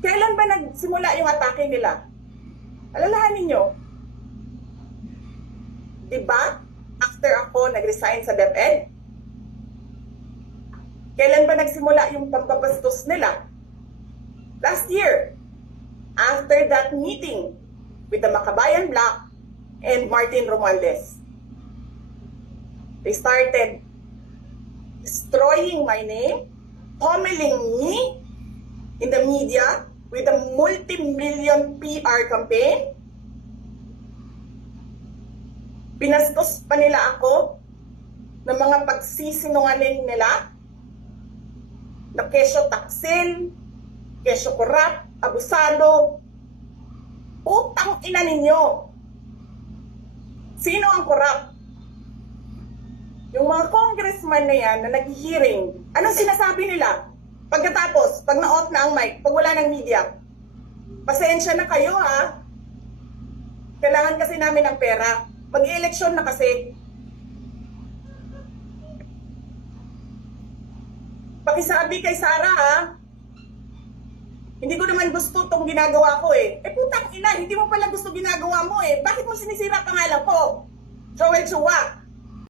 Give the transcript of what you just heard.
Kailan ba nagsimula yung atake nila? Alalahanin nyo. Diba? After ako nag-resign sa DepEd? Kailan ba nagsimula yung pambabastos nila? Last year. After that meeting with the Makabayan Black and Martin Romualdez. They started destroying my name, pummeling me in the media with a multi-million PR campaign. Pinastos pa nila ako ng mga pagsisinungaling nila na kesyo taksil, kesyo korap, abusado. Utang ina ninyo. Sino ang korap? Yung mga congressman na yan na nag-hearing, anong sinasabi nila? Pagkatapos, pag na-off na ang mic, pag wala ng media, pasensya na kayo ha. Kailangan kasi namin ng pera. Mag-eleksyon na kasi. Pakisabi kay Sara ha. Hindi ko naman gusto itong ginagawa ko eh. Putang ina, hindi mo pala gusto ginagawa mo eh. Bakit mo sinisira pangalan ko? Joel Chua.